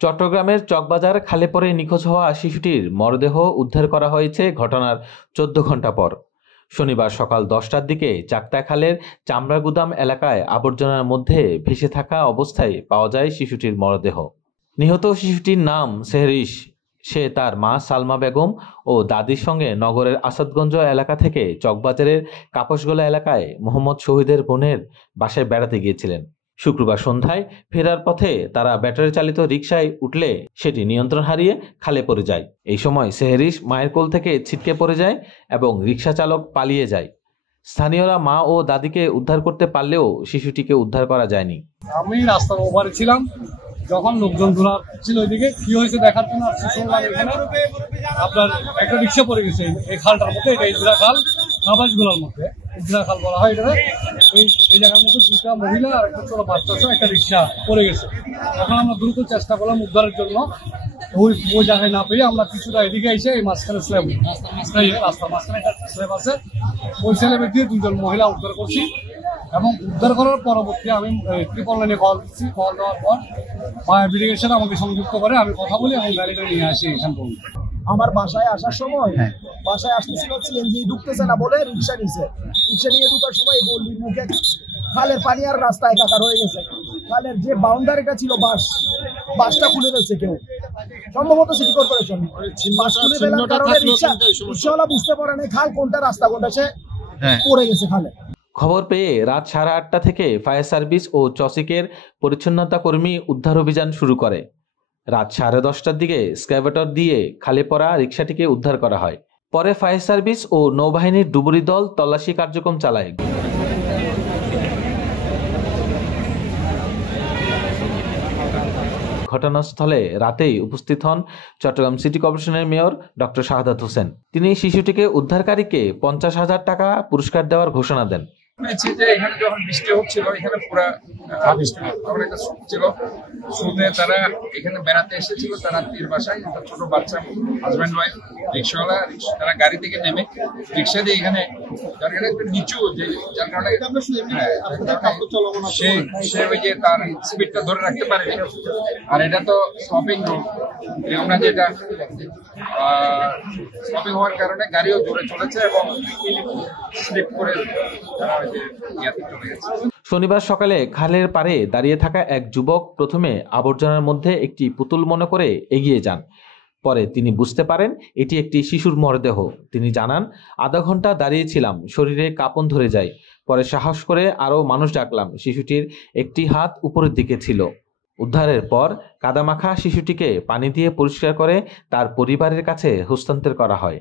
চট্টগ্রামের চকবাজার খালে পড়ে নিখোঁজ হওয়া শিশুটির মরদেহ উদ্ধার করা হয়েছে ঘটনার ১৪ ঘণ্টা পর। শনিবার সকাল ১০টার দিকে চাক্তা খালের চামড়াগুদাম এলাকায় আবর্জনার মধ্যে ভেসে থাকা অবস্থায় পাওয়া যায় শিশুটির মরদেহ। নিহত শিশুটির নাম সেহরিশ। সে তার মা সালমা বেগম ও দাদির সঙ্গে নগরের আসাদগঞ্জ এলাকা থেকে চকবাজারের কাপসগোলা এলাকায় মোহাম্মদ শহীদের বোনের বাসায় বেড়াতে গিয়েছিলেন। শুক্রবার সন্ধ্যায় ফেরার পথে তারা ব্যাটারি চালিত রিকশায় উঠলে সেটি নিয়ন্ত্রণ হারিয়ে খালে পড়ে যায়। এই সময় সেহরিশ মায়ের কোল থেকে ছিটকে পড়ে যায় এবং রিকশা চালক পালিয়ে যায়। স্থানীয়রা মা ও দাদিকে উদ্ধার করতে পারলেও শিশুটিকে উদ্ধার করা যায়নি। আমি রাস্তার ওপারে ছিলাম, যখন লোকজন ঘোরা ছিল ওইদিকে কি হয়েছে দেখার জন্য আপনার একটা রিক্সা পড়ে গেছে এই খালটার মধ্যে। এটা ইন্দিরা খাল, কাপাসগোলার মধ্যে ইন্দিরা খাল বলা হয়। এটা এই জায়গার মধ্যে দুটা মহিলা আর একটা ছোট বাচ্চা সহ একটা রিক্সা পড়ে গেছে। তখন আমরা দ্রুত চেষ্টা করলাম উদ্ধারের জন্য। ওই জায়গায় না পেয়ে আমরা কিছুটা এদিকে এসে এই মাঝখানে স্ল্যাব, রাস্তার মাঝখানে একটা স্ল্যাব আছে, ওই স্ল্যাবে দিয়ে দুজন মহিলা উদ্ধার করছি। এবং উদ্ধার করার পরবর্তী আমি ট্রিপল লাইনে কল দিচ্ছি। কল দেওয়ার পর ফায়ার ব্রিগেডের সাথে আমাকে সংযুক্ত করে আমি কথা বলি এবং গাড়িটা নিয়ে আসি এখান পর্যন্ত। আমার বাসায় আসার সময় বাসায় আসতেছিল সিএনজি ঢুকতেছে না বলে রিক্সা নিয়েছে। রিক্সা নিয়ে ঢুকার সময় গলির মুখে খালের পানি আর রাস্তা একাকার হয়ে গেছে। খালের যে বাউন্ডারিটা ছিল বাসটা খুলে ফেলছে কেউ, সম্ভবত সিটি কর্পোরেশন। বাস খুলে ফেলার কারণে রিক্সাওয়ালা বুঝতে পারে না খাল কোনটা রাস্তা কোনটা, সে পড়ে গেছে খালে। খবর পেয়ে রাত 8:30 থেকে ফায়ার সার্ভিস ও চসিকের পরিচ্ছন্নতা কর্মী উদ্ধার অভিযান শুরু করে। রাত 10:30টার দিকে স্ক্যাভেটর দিয়ে খালে পড়া রিকশাটিকে উদ্ধার করা হয়। পরে ফায়ার সার্ভিস ও নৌবাহিনীর ডুবুরি দল তল্লাশি কার্যক্রম চালায়। ঘটনাস্থলে রাতেই উপস্থিত হন চট্টগ্রাম সিটি কর্পোরেশনের মেয়র ডক্টর শাহাদাত হোসেন। তিনি শিশুটিকে উদ্ধারকারীকে 50,000 টাকা পুরস্কার দেওয়ার ঘোষণা দেন। এখানে যখন বৃষ্টি হচ্ছিল এখানে পুরা একটা স্রোত ছিল। স্রোতে তারা এখানে বেড়াতে এসেছিল তার আত্মীয়ের বাসায়। ছোট বাচ্চা, হাজব্যান্ড ওয়াইফ, রিক্সাওয়ালা, তারা গাড়ি থেকে নেমে রিক্সা দিয়ে এখানে একটু নিচু, যার কারণে সে ওই যে তার স্পিডটা ধরে রাখতে পারে। আর এটা তো স্টপিং রোড, আমরা যেটা স্টপিং হওয়ার কারণে গাড়িও জোরে চলেছে এবং স্লিপ করে তারা শনিবার সকালে খালের পাড়ে দাঁড়িয়ে থাকা এক যুবক প্রথমে আবর্জনার মধ্যে একটি পুতুল মনে করে এগিয়ে যান। পরে তিনি বুঝতে পারেন এটি একটি শিশুর মরদেহ। তিনি জানান, আধা ঘন্টা দাঁড়িয়েছিলাম, শরীরে কাঁপন ধরে যায়। পরে সাহস করে আরও মানুষ ডাকলাম। শিশুটির একটি হাত উপরের দিকে ছিল। উদ্ধারের পর কাদামাখা শিশুটিকে পানি দিয়ে পরিষ্কার করে তার পরিবারের কাছে হস্তান্তর করা হয়।